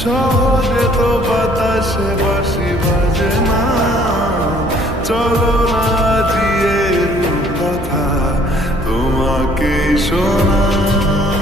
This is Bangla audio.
শহরে তো বাতাসে বাঁশি বাজে না, চলো না জিয়ে কথা তোমাকে শোনাই।